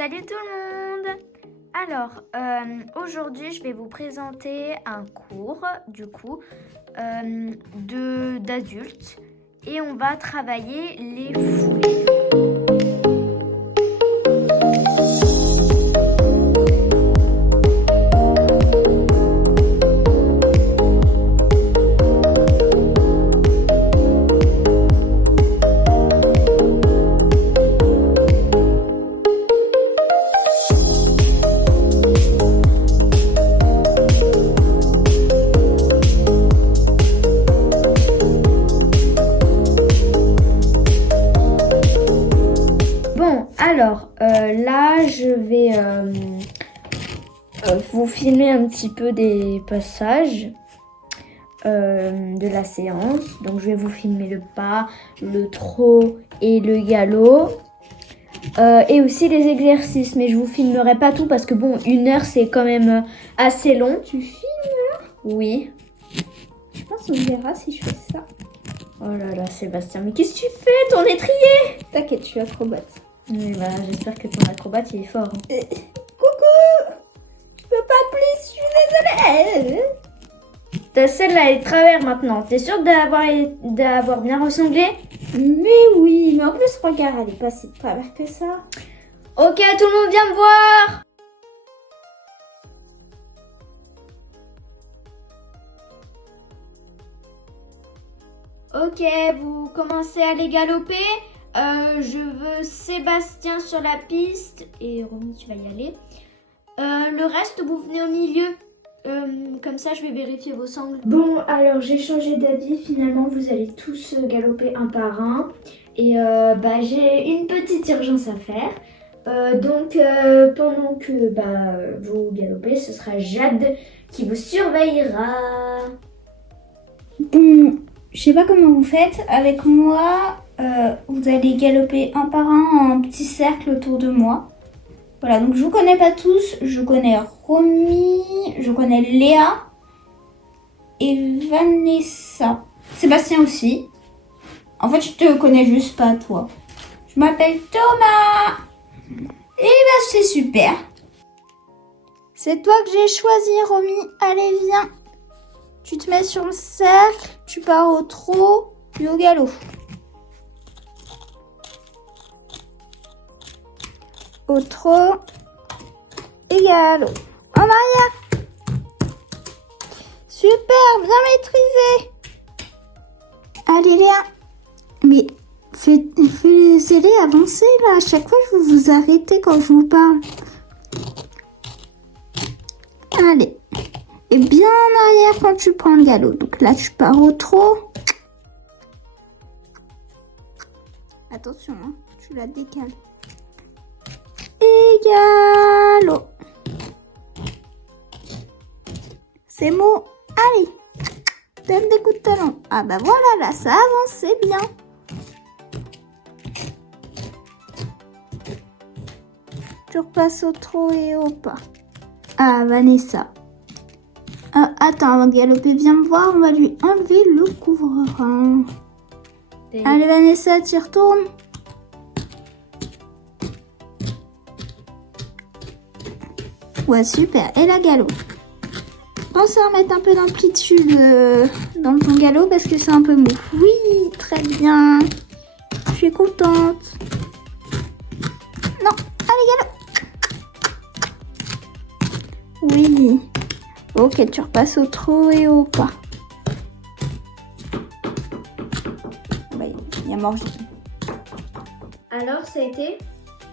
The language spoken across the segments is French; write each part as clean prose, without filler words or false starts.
Salut tout le monde! Alors, aujourd'hui, je vais vous présenter un cours, d'adultes et on va travailler les foulées. Alors, là, je vais vous filmer un petit peu des passages de la séance. Donc, je vais vous filmer le pas, le trot et le galop. Et aussi les exercices. Mais je vous filmerai pas tout parce que bon, 1 heure, c'est quand même assez long. Tu filmes là? Oui. Je pense qu'on verra si je fais ça. Oh là là, Sébastien, mais qu'est-ce que tu fais, ton étrier? T'inquiète, je suis acrobate. Oui, bah, j'espère que ton acrobate, il est fort. Coucou! Je peux pas plus, je suis désolée. Ta selle, là, elle est de travers maintenant. T'es sûre d'avoir bien ressemblé? Mais oui, mais en plus, regarde, elle est pas si de travers que ça. Ok, tout le monde vient me voir! Ok, vous commencez à les galoper. Je veux Sébastien sur la piste. Et Romy, tu vas y aller. Le reste, vous venez au milieu. Comme ça, je vais vérifier vos sangles. Bon, alors j'ai changé d'avis. Finalement, vous allez tous galoper un par un. Et j'ai une petite urgence à faire. Donc, pendant que vous galopez, ce sera Jade qui vous surveillera. Bon, je sais pas comment vous faites. Avec moi, vous allez galoper un par un en petit cercle autour de moi. Voilà, donc je vous connais pas tous. Je connais Romy, je connais Léa et Vanessa. Sébastien aussi. En fait, je te connais juste pas, toi. Je m'appelle Thomas. Et bah, c'est super. C'est toi que j'ai choisi, Romy. Allez, viens. Tu te mets sur le cercle, tu pars au trot, puis au galop. Au trot et galop. En arrière. Super, bien maîtrisé. Allez Léa. Mais laissez-les avancer là. À chaque fois, je vais vous arrêter quand je vous parle. Allez. Et bien en arrière quand tu prends le galop. Donc là, tu pars au trot. Attention, hein, tu la décales. Et galop. C'est bon. Allez. Donne des coups de talon. Ah bah voilà, là, ça avance, c'est bien. Tu repasses au trot et au pas. Ah, Vanessa. Attends, avant de galoper, viens me voir, on va lui enlever le couvreur. Allez Vanessa, tu retournes. Ouais, super. Et la galop. Pense à remettre un peu d'amplitude dans ton galop parce que c'est un peu mou. Oui, très bien. Je suis contente. Non, allez galop. Oui. Ok, tu repasses au trot et au pas. Il y a Morgie. Alors, ça a été?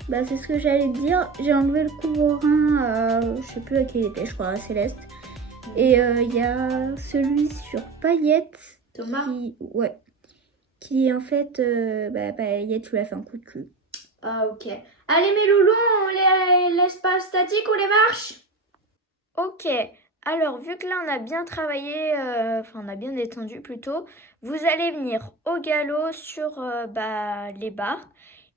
Bah, c'est ce que j'allais te dire. J'ai enlevé le couvreur, je sais plus à quel il était, je crois, à Céleste. Et il y a celui sur Paillette. Thomas? Qui en fait, Paillette, tu l'as fait un coup de cul. Ah, ok. Allez, mes loulous, on les laisse pas statiques, on les marche? Ok. Alors, vu que là, on a bien travaillé, on a bien détendu plutôt, vous allez venir au galop sur les barres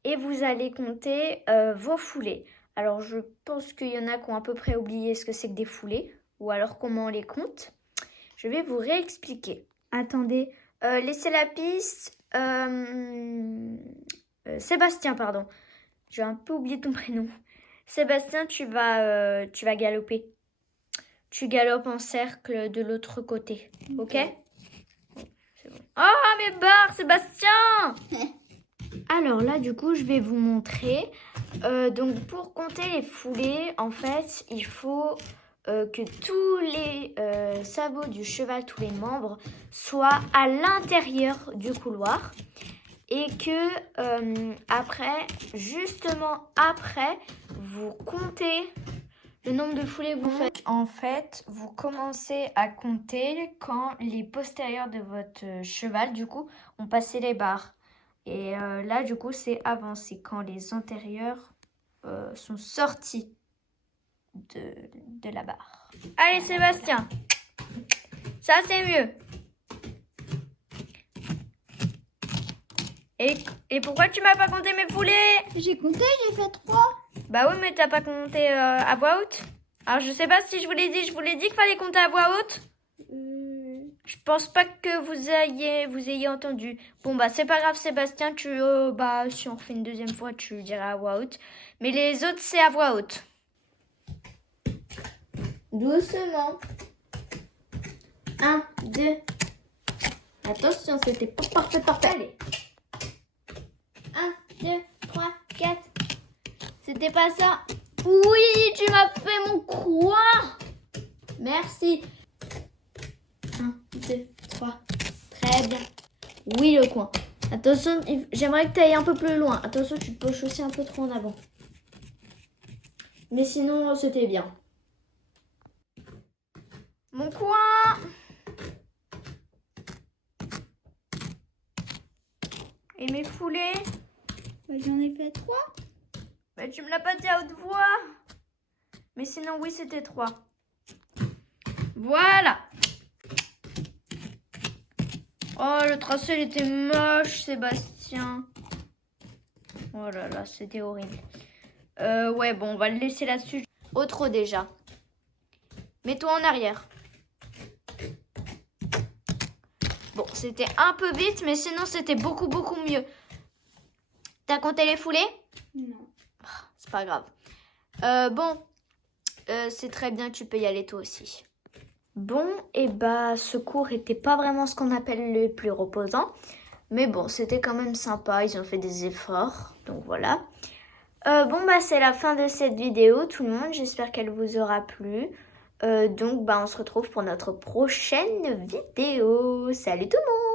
et vous allez compter vos foulées. Alors, je pense qu'il y en a qui ont à peu près oublié ce que c'est que des foulées ou alors comment on les compte. Je vais vous réexpliquer. Attendez, laissez la piste. Sébastien, pardon. J'ai un peu oublié ton prénom. Sébastien, tu vas galoper. Tu galopes en cercle de l'autre côté, ok? C'est bon. Oh, mes barres, Sébastien! Alors là, du coup, je vais vous montrer. Donc, pour compter les foulées, en fait, il faut que tous les sabots du cheval, tous les membres, soient à l'intérieur du couloir. Et que après, justement après, vous comptez le nombre de foulées que vous faites. En fait, vous commencez à compter quand les postérieurs de votre cheval, du coup, ont passé les barres. Et là, du coup, c'est avancé quand les antérieurs sont sortis de la barre. Allez, Sébastien, ça c'est mieux. Et pourquoi tu m'as pas compté mes foulées? J'ai compté, j'ai fait 3. Bah oui, mais t'as pas compté à voix haute. Alors je sais pas si je vous l'ai dit qu'il fallait compter à voix haute. Je pense pas que vous ayez entendu. Bon bah c'est pas grave Sébastien, si on refait une deuxième fois, tu diras à voix haute. Mais les autres c'est à voix haute. Doucement. 1, 2. Attention, c'était pas parfait. Allez. 1, 2, 3, 4. C'était pas ça. Oui, tu m'as fait mon croix. Merci. 1, 2, 3. Très bien. Oui, le coin. Attention, j'aimerais que tu ailles un peu plus loin. Attention, tu te penches aussi un peu trop en avant. Mais sinon, c'était bien. Mon coin. Et mes foulées? Bah, j'en ai fait 3. Bah, tu me l'as pas dit à haute voix. Mais sinon, oui, c'était 3. Voilà. Oh, le tracé, il était moche, Sébastien. Oh là là, c'était horrible. Ouais, bon, on va le laisser là-dessus. Autre déjà. Mets-toi en arrière. Bon, c'était un peu vite, mais sinon, c'était beaucoup mieux. T'as compté les foulées? Non. C'est pas grave. C'est très bien, tu peux y aller toi aussi. Bon, et bah, ce cours était pas vraiment ce qu'on appelle le plus reposant. Mais bon, c'était quand même sympa, ils ont fait des efforts, donc voilà. C'est la fin de cette vidéo, tout le monde. J'espère qu'elle vous aura plu. On se retrouve pour notre prochaine vidéo. Salut tout le monde!